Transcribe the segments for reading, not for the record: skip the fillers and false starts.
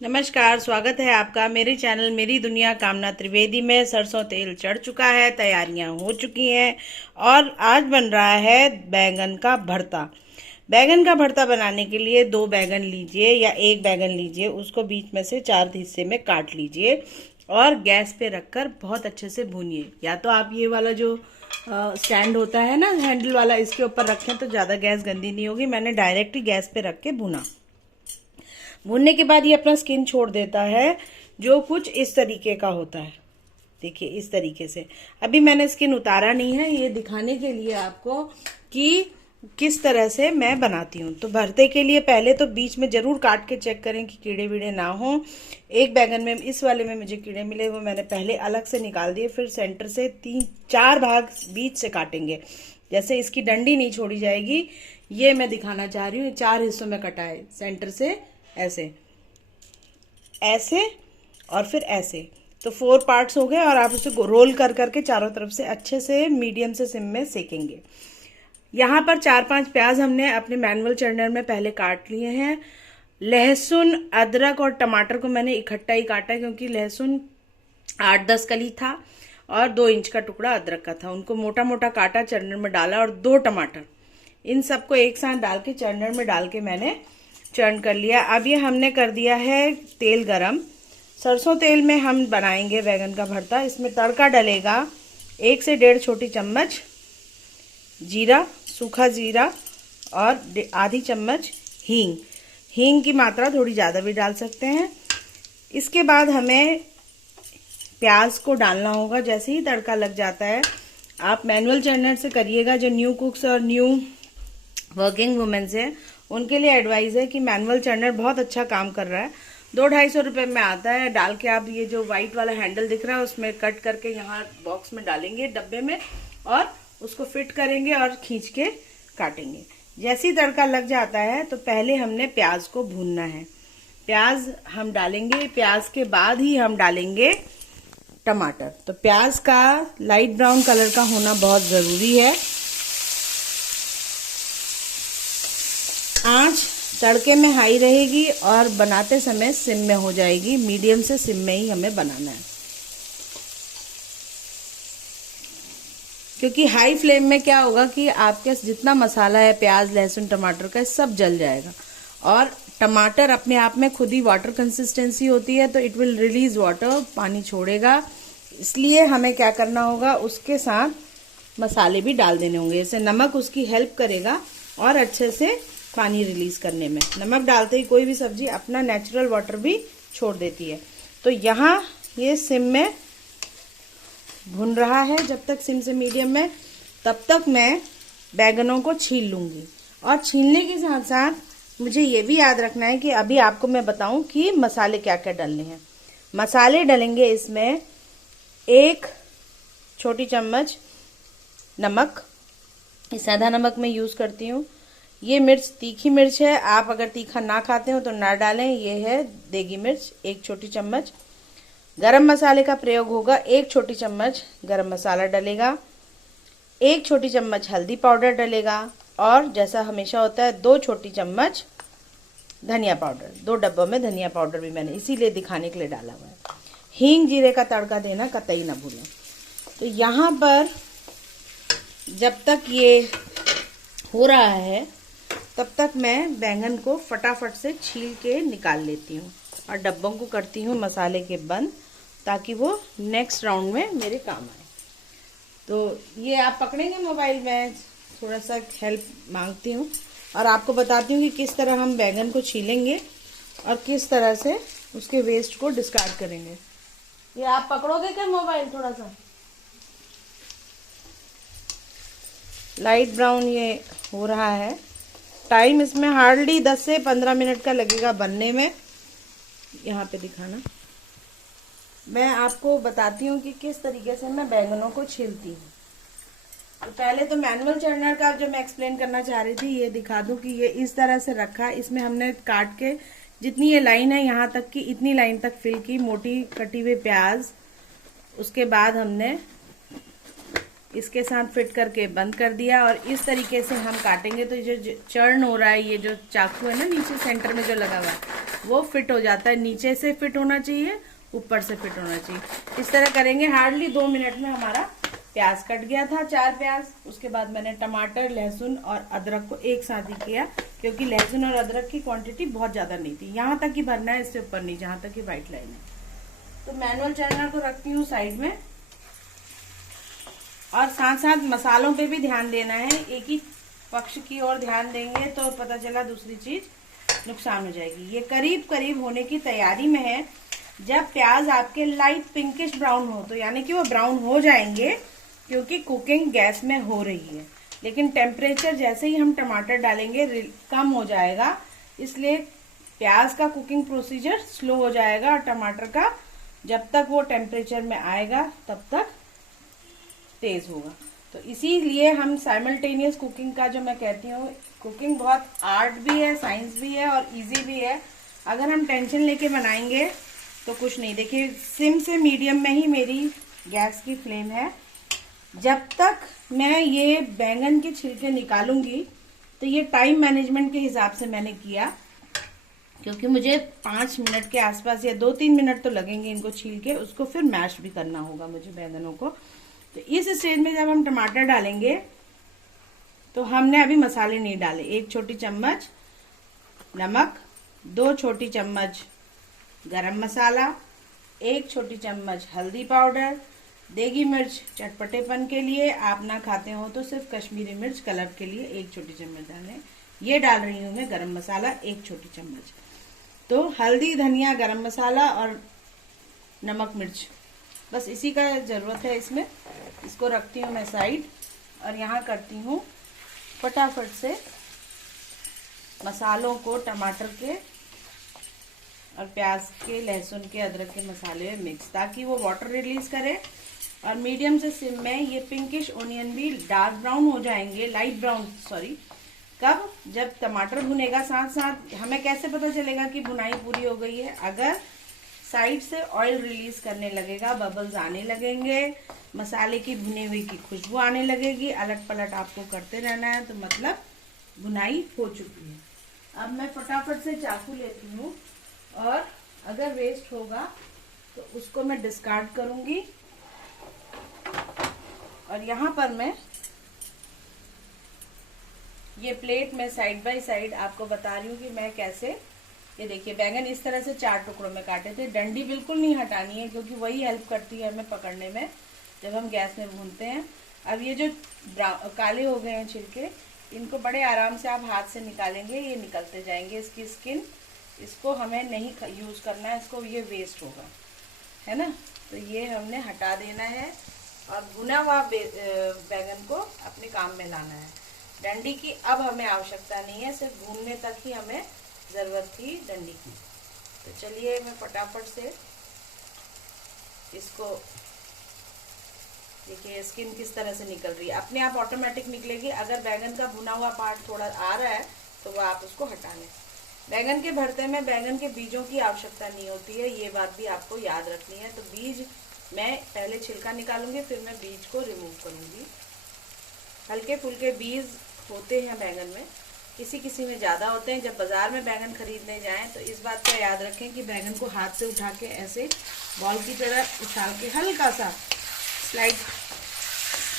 नमस्कार, स्वागत है आपका मेरे चैनल मेरी दुनिया कामना त्रिवेदी में। सरसों तेल चढ़ चुका है, तैयारियां हो चुकी हैं और आज बन रहा है बैगन का भरता। बैगन का भरता बनाने के लिए 2 बैगन लीजिए या 1 बैगन लीजिए, उसको बीच में से 4 हिस्से में काट लीजिए और गैस पे रखकर बहुत अच्छे से भूनिए। या तो आप ये वाला जो स्टैंड होता है ना, हैंडल वाला, इसके ऊपर रखें तो ज़्यादा गैस गंदी नहीं होगी। मैंने डायरेक्ट ही गैस पे रख के भुना। भुनने के बाद ये अपना स्किन छोड़ देता है, जो कुछ इस तरीके का होता है। देखिए इस तरीके से। अभी मैंने स्किन उतारा नहीं है, ये दिखाने के लिए आपको कि किस तरह से मैं बनाती हूँ। तो भरते के लिए पहले तो बीच में जरूर काट के चेक करें कि कीड़े वीड़े ना हो। एक बैगन में, इस वाले में मुझे कीड़े मिले, वो मैंने पहले अलग से निकाल दिए। फिर सेंटर से 3-4 भाग बीच से काटेंगे, जैसे इसकी डंडी नहीं छोड़ी जाएगी। ये मैं दिखाना चाह रही हूँ। 4 हिस्सों में कटाए, सेंटर से ऐसे ऐसे और फिर ऐसे, तो 4 पार्ट्स हो गए। और आप उसे रोल कर करके चारों तरफ से अच्छे से मीडियम से सिम में सेकेंगे। यहाँ पर 4-5 प्याज हमने अपने मैनुअल चर्नर में पहले काट लिए हैं। लहसुन, अदरक और टमाटर को मैंने इकट्ठा ही काटा, क्योंकि लहसुन 8-10 कली था और 2 इंच का टुकड़ा अदरक का था। उनको मोटा मोटा काटा, चर्नर में डाला, और 2 टमाटर, इन सबको एक साथ डाल के चर्नर में डाल के मैंने चर्न कर लिया। अब ये हमने कर दिया है तेल गरम। सरसों तेल में हम बनाएंगे बैगन का भरता। इसमें तड़का डलेगा 1 से 1.5 छोटी चम्मच जीरा, सूखा जीरा, और आधी चम्मच हींग। हींग की मात्रा थोड़ी ज़्यादा भी डाल सकते हैं। इसके बाद हमें प्याज को डालना होगा। जैसे ही तड़का लग जाता है, आप मैनुअल चर्नर से करिएगा। जो न्यू कुक्स और न्यू वर्किंग वुमेन्स है, उनके लिए एडवाइस है कि मैनुअल चर्नर बहुत अच्छा काम कर रहा है। 200-250 रुपये में आता है। डाल के आप ये जो व्हाइट वाला हैंडल दिख रहा है, उसमें कट करके यहाँ बॉक्स में डालेंगे, डब्बे में, और उसको फिट करेंगे और खींच के काटेंगे। जैसे ही तड़का लग जाता है तो पहले हमने प्याज को भूनना है। प्याज हम डालेंगे, प्याज के बाद ही हम डालेंगे टमाटर। तो प्याज का लाइट ब्राउन कलर का होना बहुत जरूरी है। आंच तड़के में हाई रहेगी और बनाते समय सिम में हो जाएगी। मीडियम से सिम में ही हमें बनाना है, क्योंकि हाई फ्लेम में क्या होगा कि आपके जितना मसाला है, प्याज, लहसुन, टमाटर का, सब जल जाएगा। और टमाटर अपने आप में खुद ही वाटर कंसिस्टेंसी होती है, तो इट विल रिलीज वाटर, पानी छोड़ेगा। इसलिए हमें क्या करना होगा, उसके साथ मसाले भी डाल देने होंगे। जैसे नमक उसकी हेल्प करेगा और अच्छे से पानी रिलीज करने में। नमक डालते ही कोई भी सब्जी अपना नेचुरल वाटर भी छोड़ देती है। तो यहाँ ये सिम में भुन रहा है। जब तक सिम से मीडियम में, तब तक मैं बैगनों को छील लूंगी। और छीलने के साथ साथ मुझे ये भी याद रखना है कि अभी आपको मैं बताऊं कि मसाले क्या क्या डालने हैं। मसाले डलेंगे इसमें 1 छोटी चम्मच नमक, सादा नमक मैं यूज करती हूँ। ये मिर्च तीखी मिर्च है, आप अगर तीखा ना खाते हो तो ना डालें। ये है देगी मिर्च, 1 छोटी चम्मच। गरम मसाले का प्रयोग होगा, 1 छोटी चम्मच गरम मसाला डलेगा, 1 छोटी चम्मच हल्दी पाउडर डलेगा, और जैसा हमेशा होता है 2 छोटी चम्मच धनिया पाउडर। 2 डब्बों में धनिया पाउडर भी मैंने इसीलिए दिखाने के लिए डाला हुआ है। हींग जीरे का तड़का देना कतई ना भूलें। तो यहाँ पर जब तक ये हो रहा है, तब तक मैं बैंगन को फटाफट से छील के निकाल लेती हूँ और डब्बों को करती हूँ मसाले के बंद, ताकि वो नेक्स्ट राउंड में मेरे काम आए। तो ये आप पकड़ेंगे मोबाइल में, थोड़ा सा हेल्प मांगती हूँ और आपको बताती हूँ कि किस तरह हम बैंगन को छीलेंगे और किस तरह से उसके वेस्ट को डिस्कार्ड करेंगे। ये आप पकड़ोगे क्या मोबाइल? थोड़ा सा लाइट ब्राउन ये हो रहा है। टाइम इसमें हार्डली 10 से 15 मिनट का लगेगा बनने में। यहाँ पे दिखाना, मैं आपको बताती हूँ कि किस तरीके से मैं बैंगनों को छीलती हूँ। तो पहले तो मैनुअल चर्नर का जो मैं एक्सप्लेन करना चाह रही थी, ये दिखा दूँ कि ये इस तरह से रखा। इसमें हमने काट के जितनी ये लाइन है यहाँ तक की, इतनी लाइन तक फिल की मोटी कटी हुई प्याज। उसके बाद हमने इसके साथ फिट करके बंद कर दिया और इस तरीके से हम काटेंगे। तो जो चर्न हो रहा है, ये जो चाकू है ना नीचे सेंटर में जो लगा हुआ है, वो फिट हो जाता है। नीचे से फिट होना चाहिए, ऊपर से फिट होना चाहिए। इस तरह करेंगे। हार्डली 2 मिनट में हमारा प्याज कट गया था, 4 प्याज। उसके बाद मैंने टमाटर, लहसुन और अदरक को एक साथ ही किया, क्योंकि लहसुन और अदरक की क्वांटिटी बहुत ज्यादा नहीं थी। यहाँ तक ही भरना है, इससे ऊपर नहीं, जहां तक की व्हाइट लाइन है। तो मैनुअल चैनल को रखती हूँ साइड में, और साथ साथ मसालों पे भी ध्यान देना है। एक ही पक्ष की ओर ध्यान देंगे तो पता चला दूसरी चीज नुकसान हो जाएगी। ये करीब करीब होने की तैयारी में है। जब प्याज आपके लाइट पिंकिश ब्राउन हो, तो यानी कि वो ब्राउन हो जाएंगे, क्योंकि कुकिंग गैस में हो रही है। लेकिन टेम्परेचर जैसे ही हम टमाटर डालेंगे कम हो जाएगा, इसलिए प्याज का कुकिंग प्रोसीजर स्लो हो जाएगा, और टमाटर का जब तक वो टेम्परेचर में आएगा तब तक तेज होगा। तो इसीलिए हम साइमल्टेनियस कुकिंग का, जो मैं कहती हूँ, कुकिंग बहुत आर्ट भी है, साइंस भी है और इजी भी है। अगर हम टेंशन लेके बनाएंगे तो कुछ नहीं। देखिए, सिम से मीडियम में ही मेरी गैस की फ्लेम है। जब तक मैं ये बैंगन के छिलके निकालूंगी, तो ये टाइम मैनेजमेंट के हिसाब से मैंने किया, क्योंकि मुझे 5 मिनट के आसपास या 2-3 मिनट तो लगेंगे इनको छील के। उसको फिर मैश भी करना होगा मुझे बैंगनों को। तो इस स्टेज में जब हम टमाटर डालेंगे, तो हमने अभी मसाले नहीं डाले। 1 छोटी चम्मच नमक, 2 छोटी चम्मच गरम मसाला, 1 छोटी चम्मच हल्दी पाउडर, देगी मिर्च चटपटेपन के लिए, आप ना खाते हो तो सिर्फ कश्मीरी मिर्च कलर के लिए 1 छोटी चम्मच डालें। ये डाल रही हूँ मैं गरम मसाला 1 छोटी चम्मच। तो हल्दी, धनिया, गरम मसाला और नमक, मिर्च, बस इसी का जरूरत है इसमें। इसको रखती हूँ मैं साइड, और यहाँ करती हूँ फटाफट से मसालों को टमाटर के और प्याज के, लहसुन के, अदरक के मसाले में मिक्स, ताकि वो वाटर रिलीज करे। और मीडियम से सिम में ये पिंकिश ओनियन भी डार्क ब्राउन हो जाएंगे, लाइट ब्राउन सॉरी। कब? जब टमाटर भुनेगा। साथ साथ हमें कैसे पता चलेगा कि भुनाई पूरी हो गई है? अगर साइड से ऑयल रिलीज करने लगेगा, बबल्स आने लगेंगे, मसाले की भुने हुई की खुशबू आने लगेगी, अलट पलट आपको करते रहना है, तो मतलब भुनाई हो चुकी है। अब मैं फटाफट से चाकू लेती हूँ, और अगर वेस्ट होगा तो उसको मैं डिस्कार्ड करूंगी। और यहाँ पर मैं ये प्लेट में साइड बाय साइड आपको बता रही हूँ कि मैं कैसे, ये देखिए बैंगन इस तरह से 4 टुकड़ों में काटे थे। डंडी बिल्कुल नहीं हटानी है, क्योंकि वही हेल्प करती है हमें पकड़ने में जब हम गैस में भूनते हैं। अब ये जो काले हो गए हैं छिलके, इनको बड़े आराम से आप हाथ से निकालेंगे, ये निकलते जाएंगे। इसकी स्किन, इसको हमें नहीं यूज करना है, इसको ये वेस्ट होगा, है ना। तो ये हमने हटा देना है, और भुना हुआ बैंगन को अपने काम में लाना है। डंडी की अब हमें आवश्यकता नहीं है, सिर्फ भूनने तक ही हमें जरूरत थी डंडी की। तो चलिए मैं फटाफट से इसको, देखिए स्किन किस तरह से निकल रही है, अपने आप ऑटोमेटिक निकलेगी। अगर बैंगन का भुना हुआ पार्ट थोड़ा आ रहा है तो वो आप उसको हटा लें। बैंगन के भरते में बैंगन के बीजों की आवश्यकता नहीं होती है, ये बात भी आपको याद रखनी है। तो बीज मैं पहले छिलका निकालूंगी, फिर मैं बीज को रिमूव करूंगी। हल्के फुल्के बीज होते हैं बैंगन में, किसी किसी में ज़्यादा होते हैं। जब बाजार में बैंगन खरीदने जाएं तो इस बात का याद रखें कि बैंगन को हाथ से उठा के ऐसे बॉल की तरह उछाल के हल्का सा स्लाइड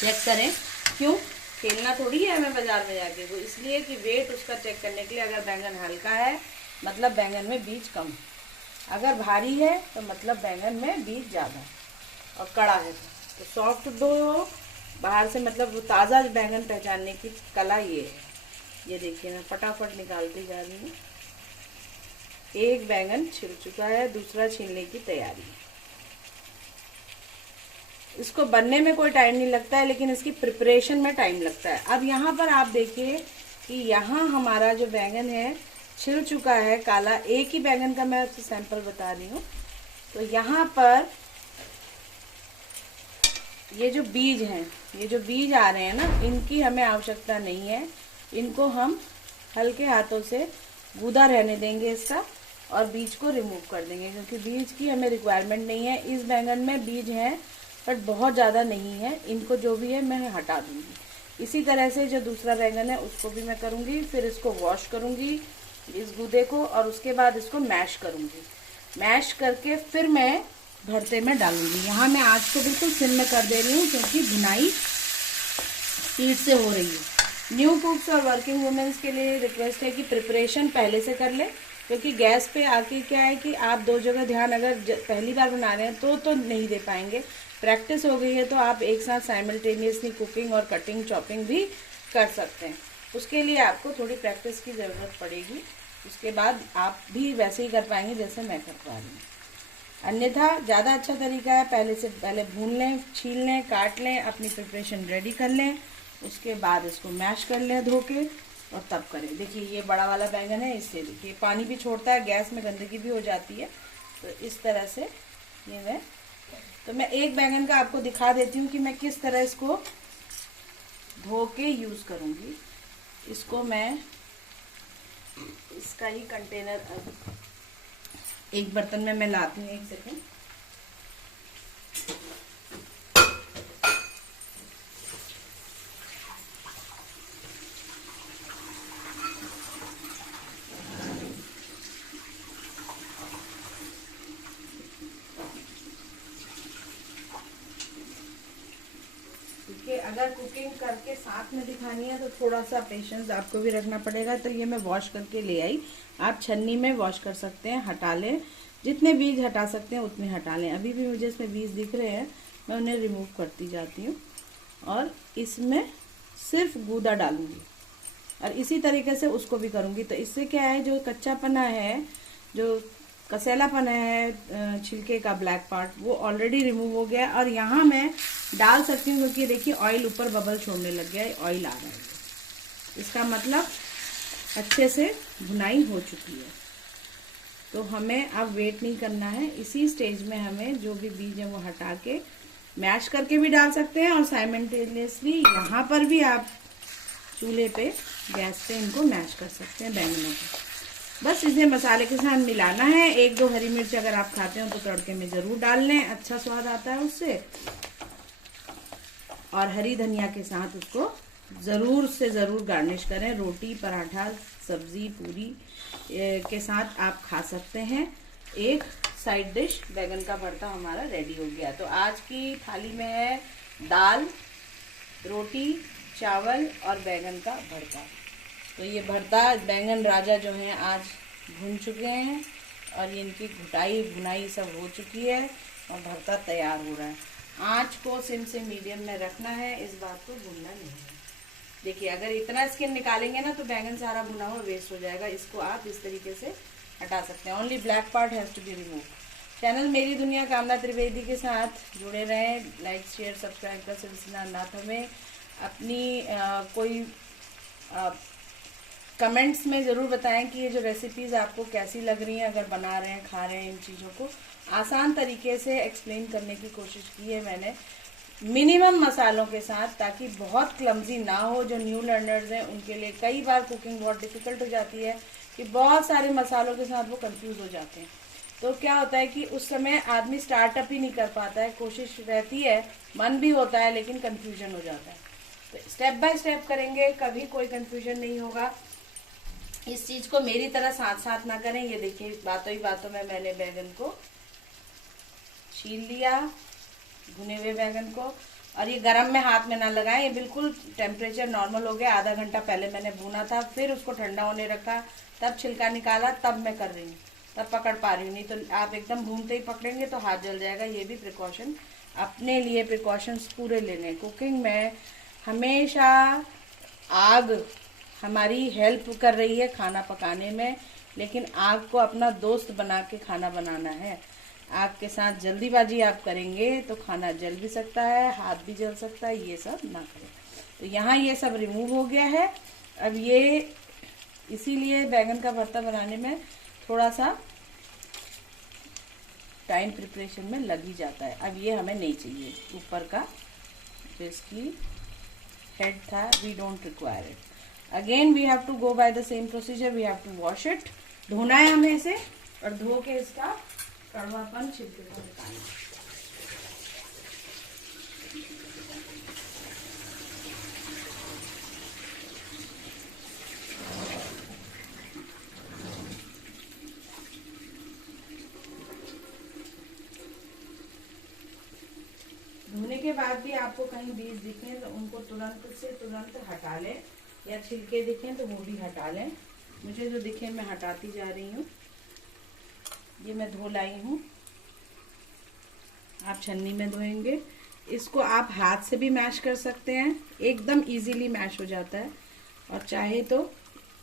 चेक करें। क्यों? खेलना थोड़ी है हमें बाजार में जाके, वो इसलिए कि वेट उसका चेक करने के लिए। अगर बैंगन हल्का है मतलब बैंगन में बीज कम, अगर भारी है तो मतलब बैंगन में बीज ज़्यादा, और कड़ा है तो सॉफ्ट दो बाहर से, मतलब वो ताज़ा बैंगन पहचानने की कला ये है। ये देखिए मैं फटाफट निकालती जा रही हूँ। एक बैंगन छिल चुका है, दूसरा छीलने की तैयारी है। इसको बनने में कोई टाइम नहीं लगता है, लेकिन इसकी प्रिपरेशन में टाइम लगता है। अब यहाँ पर आप देखिए कि यहाँ हमारा जो बैंगन है छिल चुका है काला। एक ही बैंगन का मैं आपसे सैंपल बता रही हूँ। तो यहाँ पर ये जो बीज हैं, ये जो बीज आ रहे हैं ना, इनकी हमें आवश्यकता नहीं है। इनको हम हल्के हाथों से गूदा रहने देंगे इसका, और बीज को रिमूव कर देंगे, क्योंकि बीज की हमें रिक्वायरमेंट नहीं है। इस बैंगन में बीज हैं बट बहुत ज़्यादा नहीं है, इनको जो भी है मैं हटा दूंगी। इसी तरह से जो दूसरा बैंगन है उसको भी मैं करूंगी। फिर इसको वॉश करूंगी, इस गूदे को, और उसके बाद इसको मैश करूंगी। मैश करके फिर मैं भरते में डालूंगी। यहाँ मैं आँच को बिल्कुल सिम में कर दे रही हूँ क्योंकि भुनाई स्पीड से हो रही है। न्यू कुक्स और वर्किंग वुमेन्स के लिए रिक्वेस्ट है कि प्रिपरेशन पहले से कर ले, क्योंकि गैस पे आके क्या है कि आप दो जगह ध्यान अगर पहली बार बना रहे हैं तो नहीं दे पाएंगे। प्रैक्टिस हो गई है तो आप एक साथ साइमल्टेनियसली कुकिंग और कटिंग चॉपिंग भी कर सकते हैं। उसके लिए आपको थोड़ी प्रैक्टिस की ज़रूरत पड़ेगी, उसके बाद आप भी वैसे ही कर पाएंगे जैसे मैं कर पा रही हूँ। अन्यथा ज़्यादा अच्छा तरीका है पहले भून लें, छील लें, काट लें, अपनी प्रिपरेशन रेडी कर लें, उसके बाद इसको मैश कर लें धो के और तब करें। देखिए ये बड़ा वाला बैंगन है, इससे देखिए पानी भी छोड़ता है, गैस में गंदगी भी हो जाती है। तो इस तरह से मैं एक बैंगन का आपको दिखा देती हूँ कि मैं किस तरह इसको धो के यूज़ करूँगी। इसको मैं इसका ही कंटेनर एक बर्तन में मैं लाती हूँ, एक सेकेंड। देखिए अगर कुकिंग करके साथ में दिखानी है तो थोड़ा सा पेशेंस आपको भी रखना पड़ेगा। तो ये मैं वॉश करके ले आई, आप छन्नी में वॉश कर सकते हैं, हटा लें, जितने बीज हटा सकते हैं उतने हटा लें। अभी भी मुझे इसमें बीज दिख रहे हैं, मैं उन्हें रिमूव करती जाती हूँ और इसमें सिर्फ गूदा डालूंगी और इसी तरीके से उसको भी करूँगी। तो इससे क्या है, जो कच्चापना है, जो कसेलापन है छिलके का ब्लैक पार्ट, वो ऑलरेडी रिमूव हो गया। और यहाँ मैं डाल सकती हूँ क्योंकि देखिए ऑयल ऊपर बबल छोड़ने लग गया है, ऑयल आ रहा है, इसका मतलब अच्छे से भुनाई हो चुकी है। तो हमें अब वेट नहीं करना है, इसी स्टेज में हमें जो भी बीज है वो हटा के मैश करके भी डाल सकते हैं और साइमल्टेनियसली यहाँ पर भी आप चूल्हे पे गैस पे इनको मैश कर सकते हैं बैंगनों को। बस इसे मसाले के साथ मिलाना है। एक दो हरी मिर्च अगर आप खाते हो तो तड़के में ज़रूर डाल लें, अच्छा स्वाद आता है उससे। और हरी धनिया के साथ उसको ज़रूर से ज़रूर गार्निश करें। रोटी, पराठा, सब्जी, पूरी के साथ आप खा सकते हैं। एक साइड डिश बैगन का भरता हमारा रेडी हो गया। तो आज की थाली में है दाल, रोटी, चावल और बैगन का भरता। तो ये भरता बैंगन राजा जो हैं आज भुन चुके हैं और ये इनकी घुटाई भुनाई सब हो चुकी है और भरता तैयार हो रहा है। आँच को सिम से मीडियम में रखना है, इस बात को भूनना नहीं है। देखिए अगर इतना स्किन निकालेंगे ना तो बैंगन सारा भुना हुआ वेस्ट हो जाएगा। इसको आप इस तरीके से हटा सकते हैं। Only black part has to be remove. Channel मेरी दुनिया कामना त्रिवेदी के साथ जुड़े रहें, लाइक शेयर सब्सक्राइब का सिलसिला ना थमें। अपनी कोई कमेंट्स में ज़रूर बताएं कि ये जो रेसिपीज़ आपको कैसी लग रही हैं, अगर बना रहे हैं, खा रहे हैं। इन चीज़ों को आसान तरीके से एक्सप्लेन करने की कोशिश की है मैंने, मिनिमम मसालों के साथ, ताकि बहुत क्लमजी ना हो। जो न्यू लर्नर्स हैं उनके लिए कई बार कुकिंग बहुत डिफ़िकल्ट हो जाती है कि बहुत सारे मसालों के साथ वो कंफ्यूज हो जाते हैं। तो क्या होता है कि उस समय आदमी स्टार्टअप ही नहीं कर पाता है। कोशिश रहती है, मन भी होता है, लेकिन कन्फ्यूजन हो जाता है। तो स्टेप बाय स्टेप करेंगे, कभी कोई कन्फ्यूजन नहीं होगा। इस चीज़ को मेरी तरह साथ साथ ना करें। ये देखिए बातों ही बातों में मैंने बैगन को छील लिया, भुने हुए बैगन को। और ये गरम में हाथ में ना लगाएं, ये बिल्कुल टेम्परेचर नॉर्मल हो गया। आधा घंटा पहले मैंने भुना था, फिर उसको ठंडा होने रखा, तब छिलका निकाला, तब मैं कर रही हूँ, तब पकड़ पा रही हूँ। नहीं तो आप एकदम भूनते ही पकड़ेंगे तो हाथ जल जाएगा। ये भी प्रिकॉशन, अपने लिए प्रिकॉशंस पूरे लेने। कुकिंग में हमेशा आग हमारी हेल्प कर रही है खाना पकाने में, लेकिन आग को अपना दोस्त बना के खाना बनाना है। आग के साथ जल्दीबाजी आप करेंगे तो खाना जल भी सकता है, हाथ भी जल सकता है। ये सब ना करें। तो यहाँ ये सब रिमूव हो गया है। अब ये इसीलिए बैगन का भरता बनाने में थोड़ा सा टाइम प्रिपरेशन में लग ही जाता है। अब ये हमें नहीं चाहिए, ऊपर का जो इसकी हेड था, we don't require it. Again we have to go by the same procedure, we have to wash it. धोना है हमें इसे और धो के इसका कड़वापन छिलके को निकालना। के बाद भी आपको कहीं बीज दिखें तो उनको तुरंत से तुरंत हटा लें, या छिलके दिखें तो वो भी हटा लें। मुझे जो दिखे मैं हटाती जा रही हूँ। ये मैं धो लाई हूँ। आप छन्नी में धोएंगे। इसको आप हाथ से भी मैश कर सकते हैं, एकदम इजीली मैश हो जाता है। और चाहे तो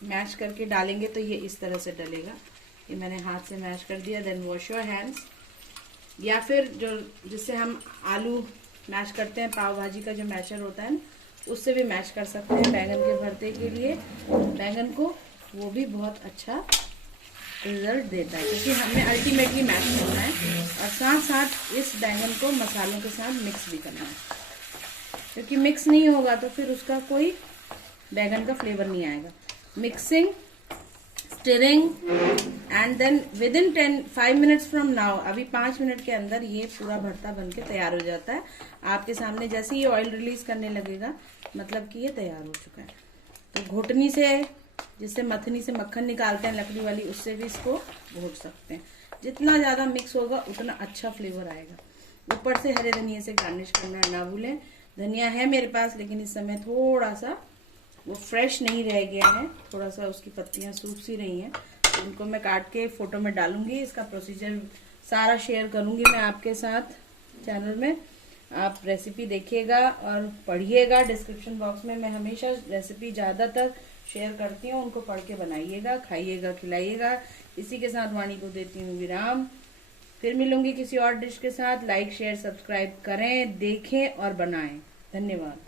मैश करके डालेंगे तो ये इस तरह से डलेगा। ये मैंने हाथ से मैश कर दिया। देन वॉश योर हैंड्स, या फिर जो जिससे हम आलू मैश करते हैं, पाव भाजी का जो मैशर होता है ना, उससे भी मैश कर सकते हैं बैंगन के भरते के लिए बैंगन को। वो भी बहुत अच्छा रिजल्ट देता है, क्योंकि हमें अल्टीमेटली मैश करना है और साथ साथ इस बैंगन को मसालों के साथ मिक्स भी करना है, क्योंकि मिक्स नहीं होगा तो फिर उसका कोई बैंगन का फ्लेवर नहीं आएगा। Mixing, stirring and then within 5 minutes from now, अभी 5 मिनट के अंदर ये पूरा भरता बनके तैयार हो जाता है आपके सामने। जैसे ही ये ऑयल रिलीज करने लगेगा मतलब कि ये तैयार हो चुका है। तो घुटनी से, जिससे मथनी से मक्खन निकालते हैं लकड़ी वाली, उससे भी इसको घोट सकते हैं। जितना ज्यादा मिक्स होगा उतना अच्छा फ्लेवर आएगा। ऊपर से हरे धनिया से गार्निश करना ना भूलें। धनिया है मेरे पास, लेकिन इस समय थोड़ा सा वो फ्रेश नहीं रह गया है, थोड़ा सा उसकी पत्तियां सूख सी रही हैं। तो उनको मैं काट के फोटो में डालूंगी। इसका प्रोसीजर सारा शेयर करूंगी मैं आपके साथ चैनल में। आप रेसिपी देखिएगा और पढ़िएगा। डिस्क्रिप्शन बॉक्स में मैं हमेशा रेसिपी ज़्यादातर शेयर करती हूँ, उनको पढ़ के बनाइएगा, खाइएगा, खिलाइएगा। इसी के साथ वाणी को देती हूँ विराम। फिर मिलूंगी किसी और डिश के साथ। लाइक, शेयर, सब्सक्राइब करें, देखें और बनाएं। धन्यवाद।